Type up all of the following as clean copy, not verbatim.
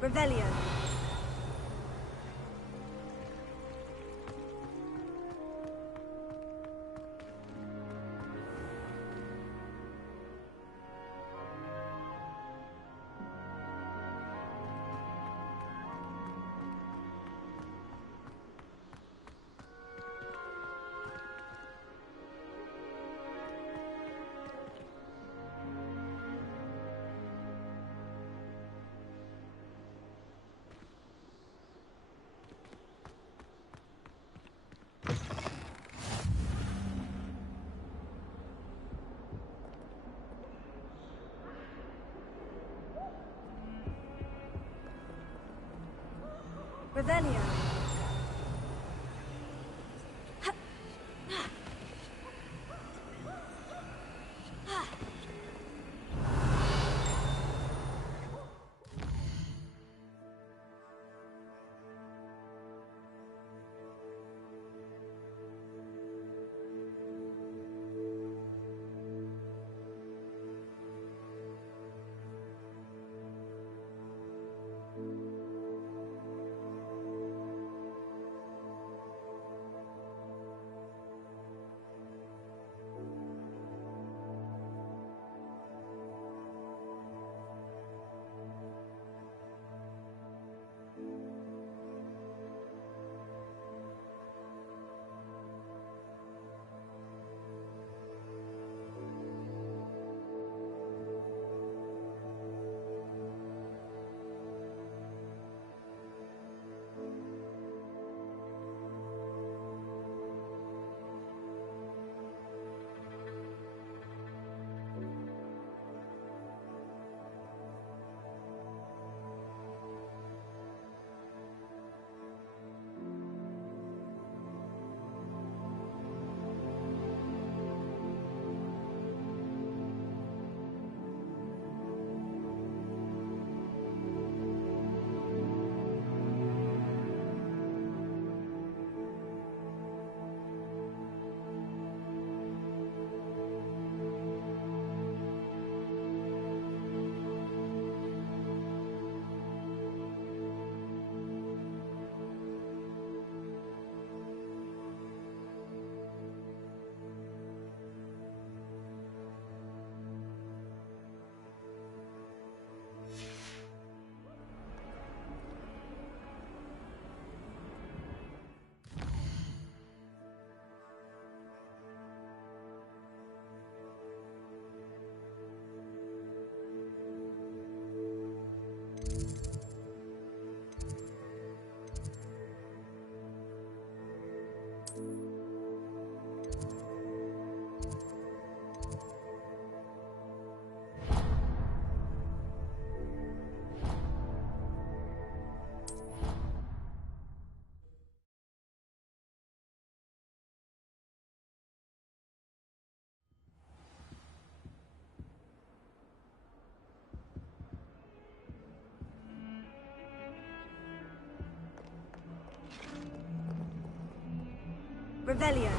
Revelio. Revelio. Revelio.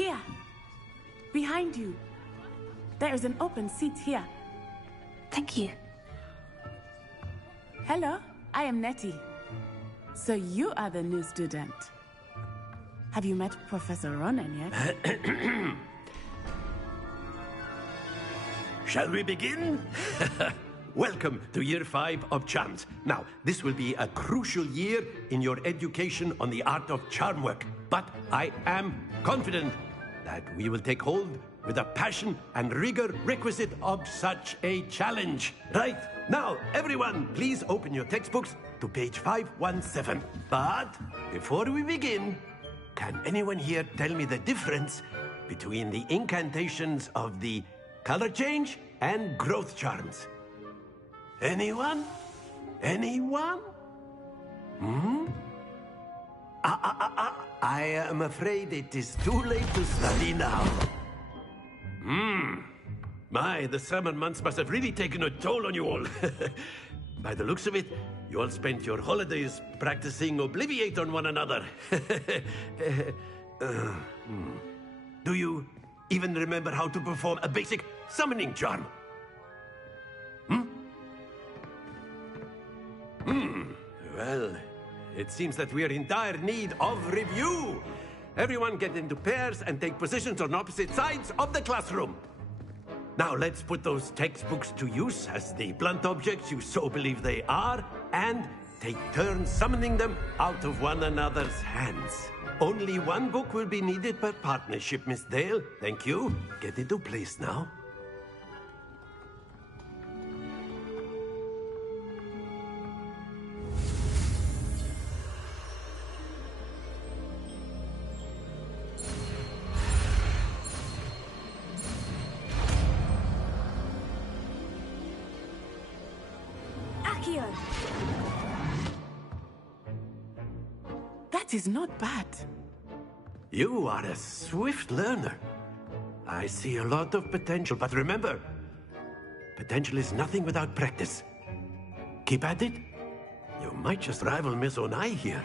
Here. Behind you. There is an open seat here. Thank you. Hello, I am Nettie. So you are the new student. Have you met Professor Ronan yet? Shall we begin? Welcome to Year 5 of Charms. Now, this will be a crucial year in your education on the art of charm work. But I am confident that we will take hold with the passion and rigor requisite of such a challenge. Right, now, everyone, please open your textbooks to page 517. But before we begin, can anyone here tell me the difference between the incantations of the color change and growth charms? Anyone? Anyone? I am afraid it is too late to study now. My, the summer months must have really taken a toll on you all. By the looks of it, you all spent your holidays practicing Obliviate on one another. Do you even remember how to perform a basic summoning charm? Well, it seems that we are in dire need of review. Everyone get into pairs and take positions on opposite sides of the classroom. Now let's put those textbooks to use as the blunt objects you so believe they are, and take turns summoning them out of one another's hands. Only one book will be needed per partnership, Miss Dale. Thank you. Get into place now. That is not bad. You are a swift learner. I see a lot of potential, but remember, potential is nothing without practice. Keep at it. You might just rival Miss Onai here.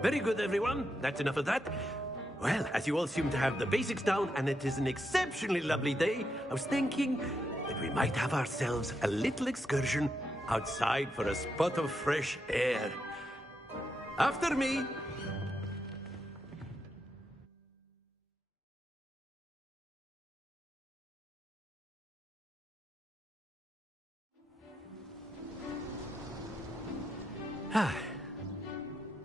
Very good, everyone. That's enough of that. Well, as you all seem to have the basics down, and it is an exceptionally lovely day, I was thinking that we might have ourselves a little excursion outside for a spot of fresh air. After me.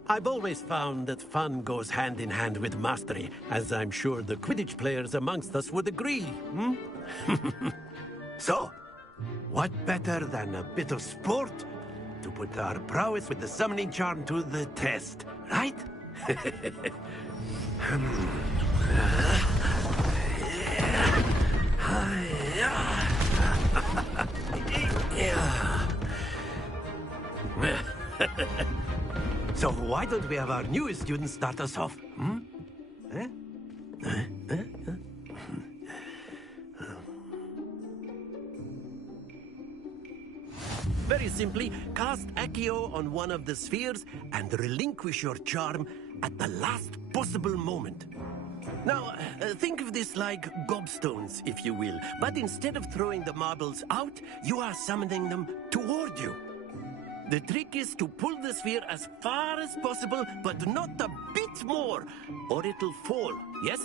I've always found that fun goes hand in hand with mastery, as I'm sure the Quidditch players amongst us would agree. So, what better than a bit of sport to put our prowess with the summoning charm to the test, right? So why don't we have our newest student start us off? Very simply, cast Accio on one of the spheres and relinquish your charm at the last possible moment. Now, think of this like gobstones, if you will. But instead of throwing the marbles out, you are summoning them toward you. The trick is to pull the sphere as far as possible, but not a bit more, or it'll fall, yes?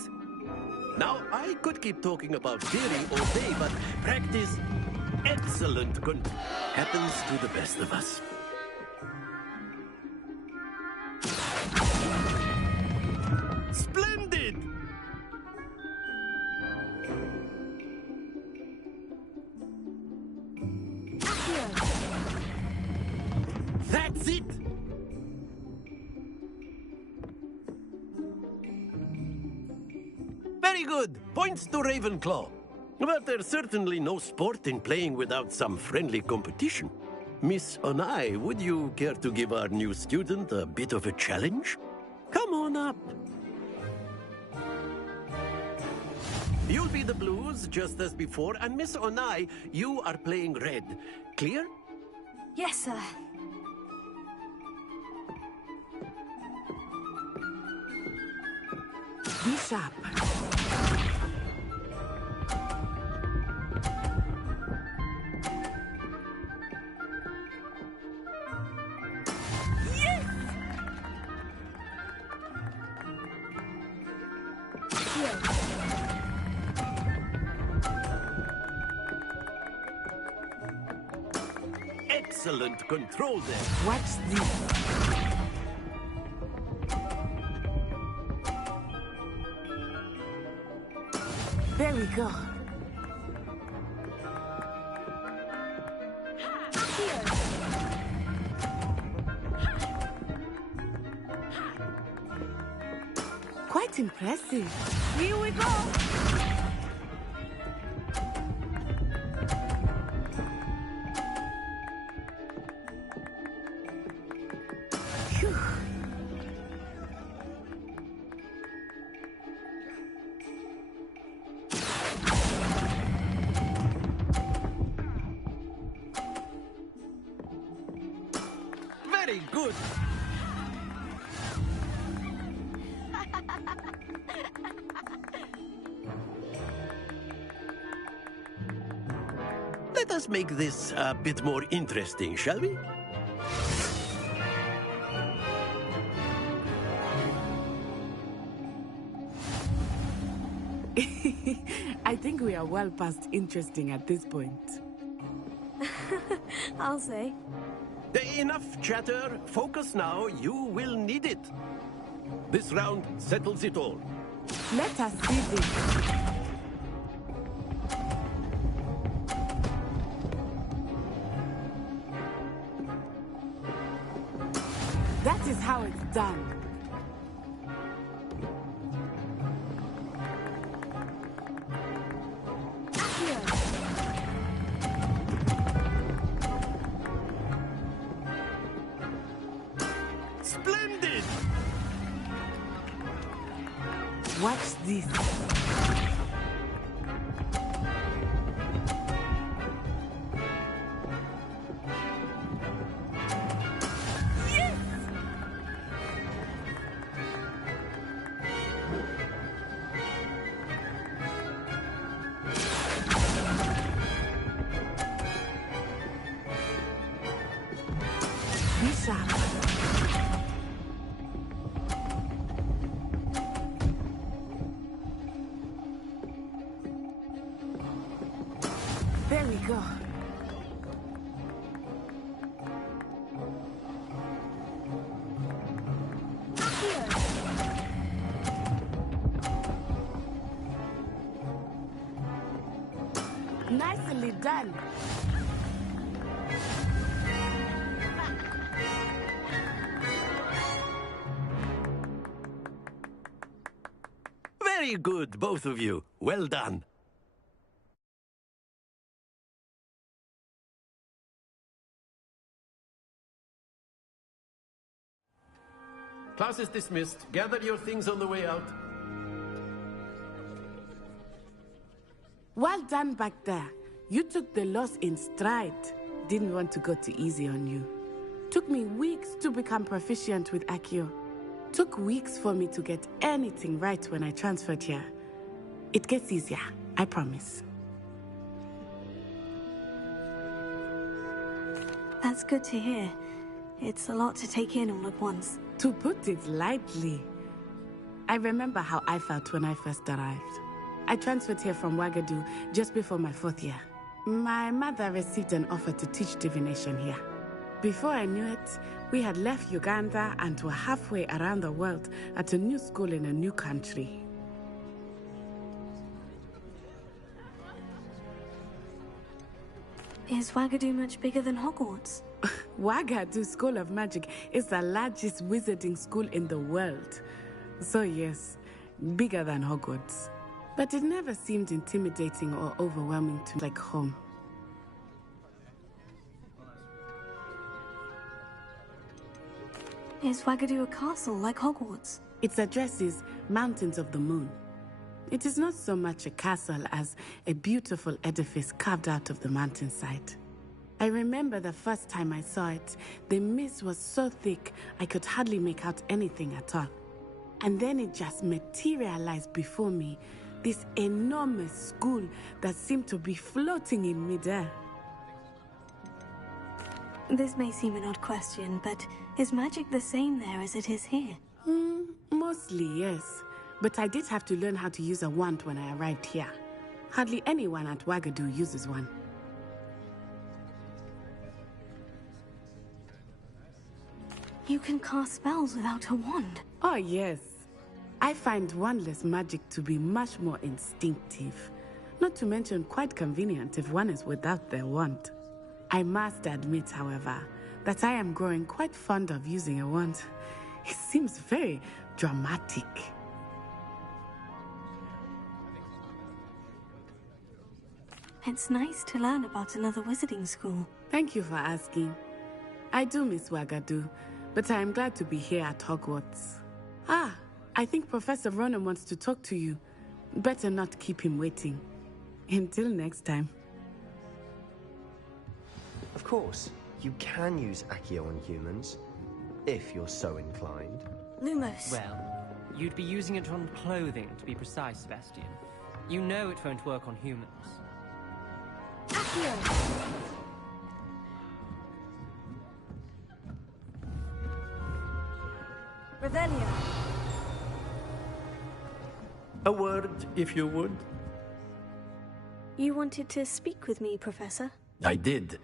Now, I could keep talking theory all day, but practice, excellent, happens to the best of us. Splendid! That's it! Very good. Points to Ravenclaw. But there's certainly no sport in playing without some friendly competition. Miss Onai, would you care to give our new student a bit of a challenge? Come on up. You'll be the blues, just as before, and Miss Onai, you are playing red. Clear? Yes, sir. Be sharp. Excellent control there. Watch this. There we go. Quite impressive. Here we go. Phew. Very good. Let us make this a bit more interesting, shall we? I think we are well past interesting at this point. I'll say. Enough chatter. Focus now. You will need it. This round settles it all. Let us see this. That is how it's done. Splendid! Watch this. Be sharp. There we go. Nicely done. Very good, both of you. Well done. Class is dismissed. Gather your things on the way out. Well done back there. You took the loss in stride. Didn't want to go too easy on you. Took me weeks to become proficient with Accio. Took weeks for me to get anything right when I transferred here. It gets easier, I promise. That's good to hear. It's a lot to take in all at once. To put it lightly, I remember how I felt when I first arrived. I transferred here from Ouagadougou just before my 4th year. My mother received an offer to teach divination here. Before I knew it, we had left Uganda and were halfway around the world at a new school in a new country. Is Ouagadougou much bigger than Hogwarts? Ouagadougou School of Magic is the largest wizarding school in the world. So yes, bigger than Hogwarts. But it never seemed intimidating or overwhelming to me like home. Is Ouagadougou a castle like Hogwarts? Its address is Mountains of the Moon. It is not so much a castle as a beautiful edifice carved out of the mountainside. I remember the first time I saw it, the mist was so thick I could hardly make out anything at all. And then it just materialized before me. This enormous school that seemed to be floating in midair. This may seem an odd question, but is magic the same there as it is here? Mostly, yes. But I did have to learn how to use a wand when I arrived here. Hardly anyone at Wagadu uses one. You can cast spells without a wand. Oh, yes. I find wandless magic to be much more instinctive. Not to mention quite convenient if one is without their wand. I must admit, however, that I am growing quite fond of using a wand. It seems very dramatic. It's nice to learn about another wizarding school. Thank you for asking. I do miss Wagadu, but I am glad to be here at Hogwarts. Ah, I think Professor Ronan wants to talk to you. Better not keep him waiting. Until next time. Of course, you can use Accio on humans, if you're so inclined. Lumos. Well, you'd be using it on clothing, to be precise, Sebastian. You know it won't work on humans. Accio! Revelio. A word, if you would. You wanted to speak with me, Professor? I did.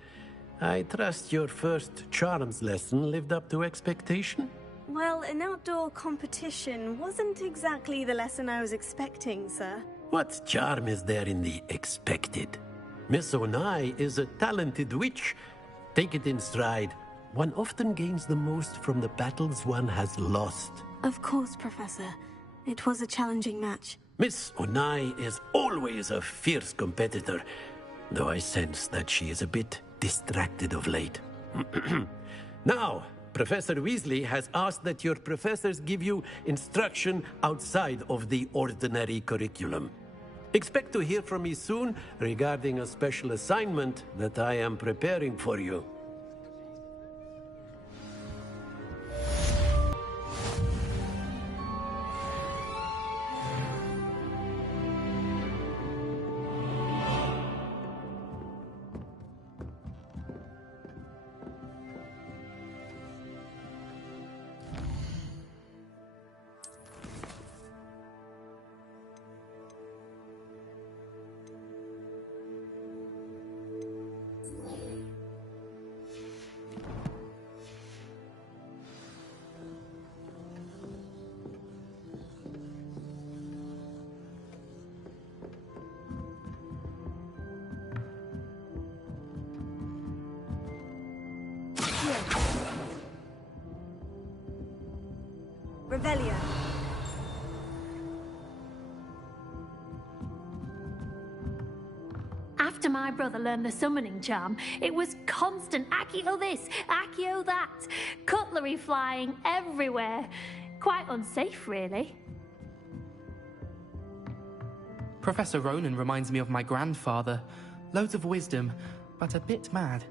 I trust your first charms lesson lived up to expectation? Well, an outdoor competition wasn't exactly the lesson I was expecting, sir. What charm is there in the expected? Miss Onai is a talented witch. Take it in stride. One often gains the most from the battles one has lost. Of course, Professor. It was a challenging match. Miss Onai is always a fierce competitor, though I sense that she is a bit distracted of late. Now, Professor Weasley has asked that your professors give you instruction outside of the ordinary curriculum. Expect to hear from me soon regarding a special assignment that I am preparing for you. Revelio. After my brother learned the summoning charm, it was constant Accio this, Accio that, cutlery flying everywhere. Quite unsafe, really. Professor Ronan reminds me of my grandfather. Loads of wisdom, but a bit mad.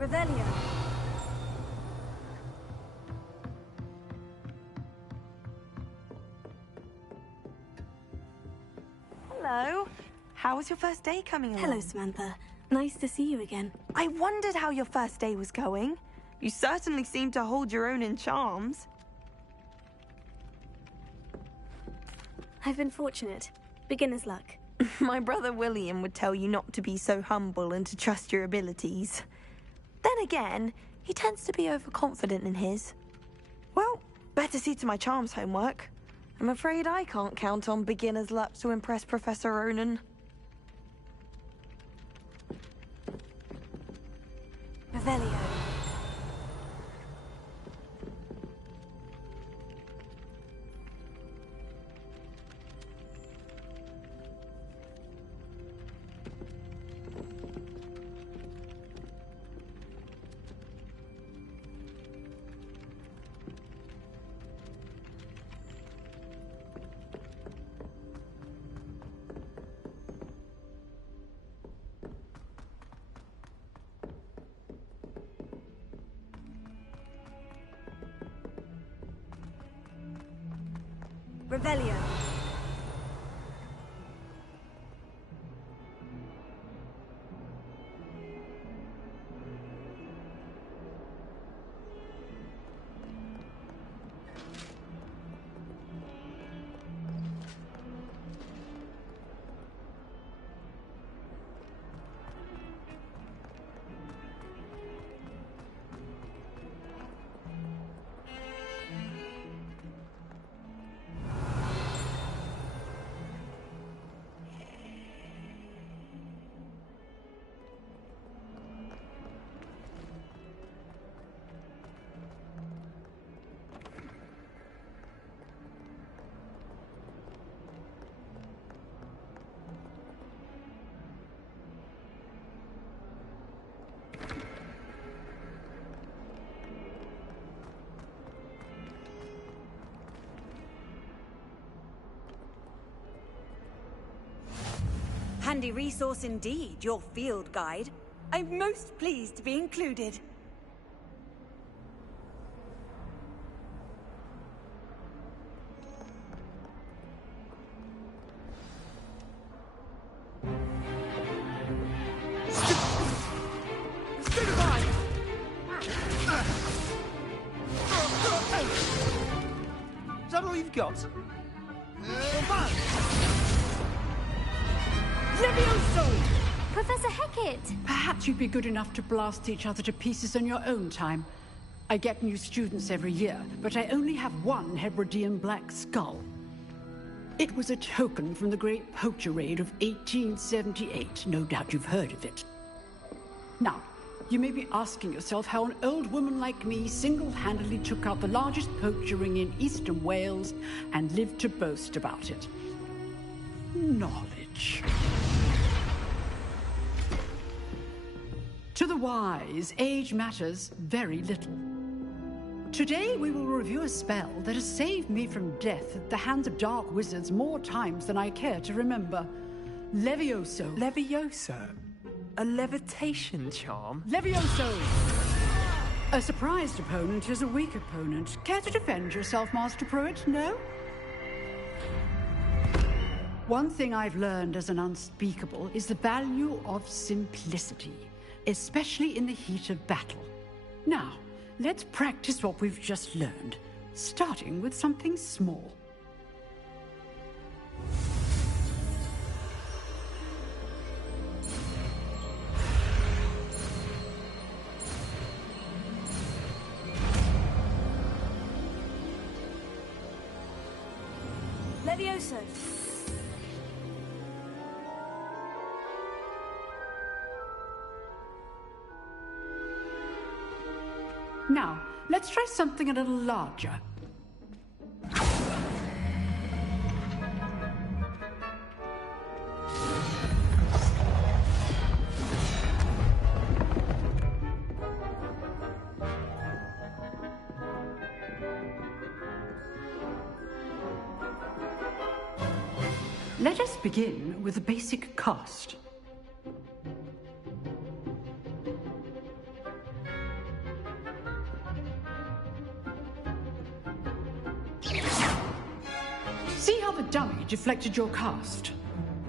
Revelio. Hello. How was your first day coming along? Hello, Samantha. Nice to see you again. I wondered how your first day was going. You certainly seem to hold your own in charms. I've been fortunate. Beginner's luck. My brother William would tell you not to be so humble and to trust your abilities. Then again, he tends to be overconfident in his. Well, better see to my charms homework. I'm afraid I can't count on beginner's luck to impress Professor Ronan. Revelio. Revelio. Handy resource indeed, your field guide. I'm most pleased to be included. Is that all you've got? Professor Hecat! Perhaps you'd be good enough to blast each other to pieces on your own time. I get new students every year, but I only have one Hebridean black skull. It was a token from the Great Poacher Raid of 1878. No doubt you've heard of it. Now, you may be asking yourself how an old woman like me single-handedly took out the largest poacher ring in eastern Wales and lived to boast about it. Knowledge. To the wise, age matters very little. Today we will review a spell that has saved me from death at the hands of dark wizards more times than I care to remember. Levioso. Levioso? A levitation charm? Levioso! A surprised opponent is a weak opponent. Care to defend yourself, Master Pruitt? No? One thing I've learned as an unspeakable is the value of simplicity, especially in the heat of battle. Now, let's practice what we've just learned, starting with something small. Levioso. Now, let's try something a little larger. Let us begin with a basic cast. See how the dummy deflected your cast?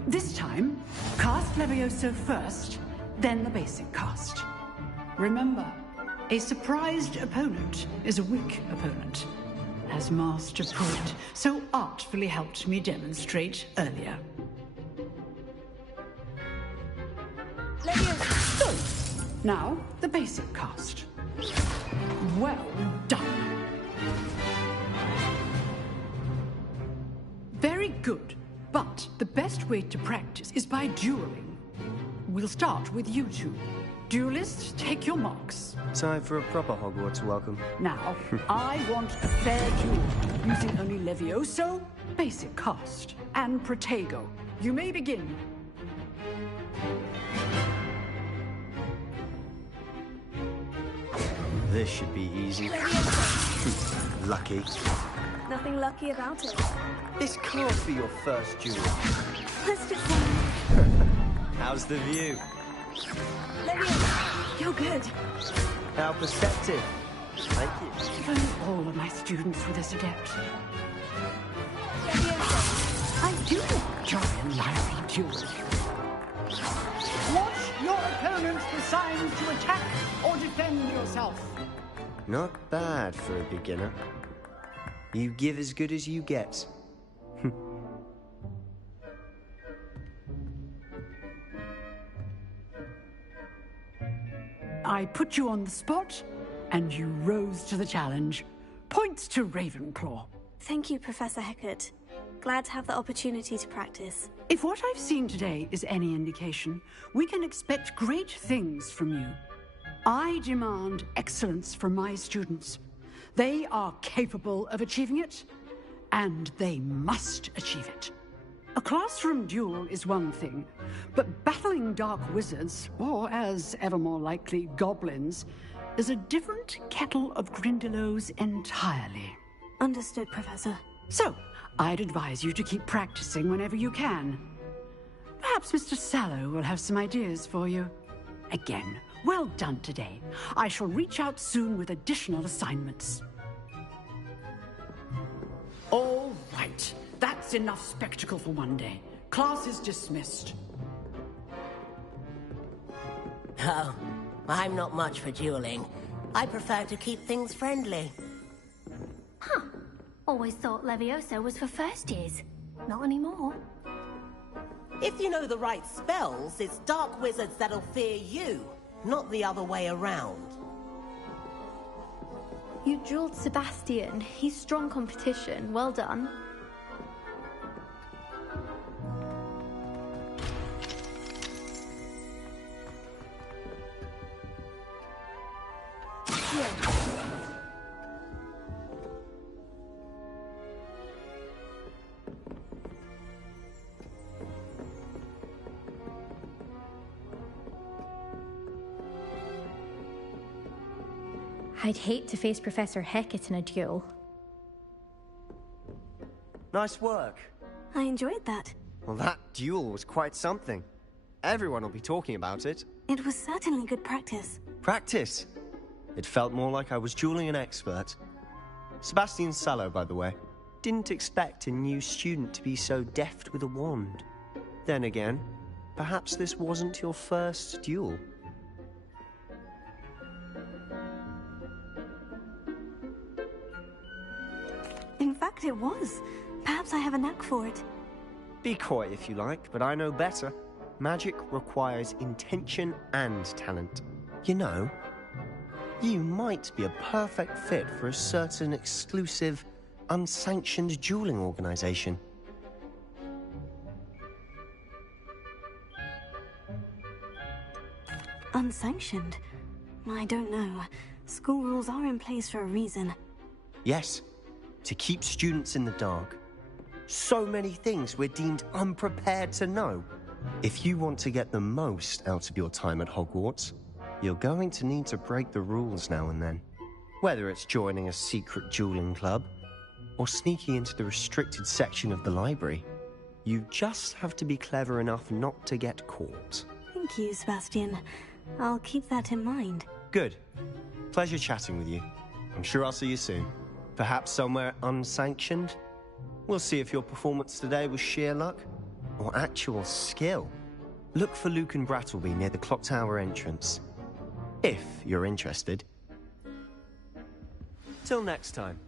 This time, cast Levioso first, then the basic cast. Remember, a surprised opponent is a weak opponent, as Master Pruitt so artfully helped me demonstrate earlier. So, now the basic cast. Well done. Very good, but the best way to practice is by dueling. We'll start with you two. Duelists, take your marks. Time for a proper Hogwarts welcome. Now, I want a fair duel, using only Levioso, basic cast, and Protego. You may begin. This should be easy. Lucky. Nothing lucky about it. This can't be your first duel. Let's just... How's the view? Levioso, you're good. How perceptive. Thank you. If only all of my students were this adept. Do not join lively duels. Watch your opponents for signs to attack or defend yourself. Not bad for a beginner. You give as good as you get. I put you on the spot, and you rose to the challenge. Points to Ravenclaw. Thank you, Professor Hecat. Glad to have the opportunity to practice. If what I've seen today is any indication, we can expect great things from you. I demand excellence from my students. They are capable of achieving it, and they must achieve it. A classroom duel is one thing, but battling dark wizards, or as ever more likely, goblins, is a different kettle of Grindylows entirely. Understood, Professor. So, I'd advise you to keep practicing whenever you can. Perhaps Mr. Sallow will have some ideas for you. Again, well done today. I shall reach out soon with additional assignments. All right. That's enough spectacle for one day. Class is dismissed. Oh, I'm not much for dueling. I prefer to keep things friendly. Huh. Always thought Levioso was for first years. Not anymore. If you know the right spells, it's dark wizards that'll fear you, not the other way around. You drilled Sebastian. He's strong competition. Well done. I'd hate to face Professor Hecat in a duel. Nice work. I enjoyed that. Well, that duel was quite something. Everyone will be talking about it. It was certainly good practice. Practice? It felt more like I was dueling an expert. Sebastian Sallow, by the way. Didn't expect a new student to be so deft with a wand. Then again, perhaps this wasn't your first duel. In fact, it was. Perhaps I have a knack for it. Be coy if you like, but I know better. Magic requires intention and talent. You know, you might be a perfect fit for a certain exclusive, unsanctioned dueling organization. Unsanctioned? I don't know. School rules are in place for a reason. Yes, to keep students in the dark. So many things we're deemed unprepared to know. If you want to get the most out of your time at Hogwarts, you're going to need to break the rules now and then. Whether it's joining a secret dueling club, or sneaking into the restricted section of the library, you just have to be clever enough not to get caught. Thank you, Sebastian. I'll keep that in mind. Good. Pleasure chatting with you. I'm sure I'll see you soon. Perhaps somewhere unsanctioned? We'll see if your performance today was sheer luck or actual skill. Look for Luke and Brattleby near the clock tower entrance. If you're interested. Till next time.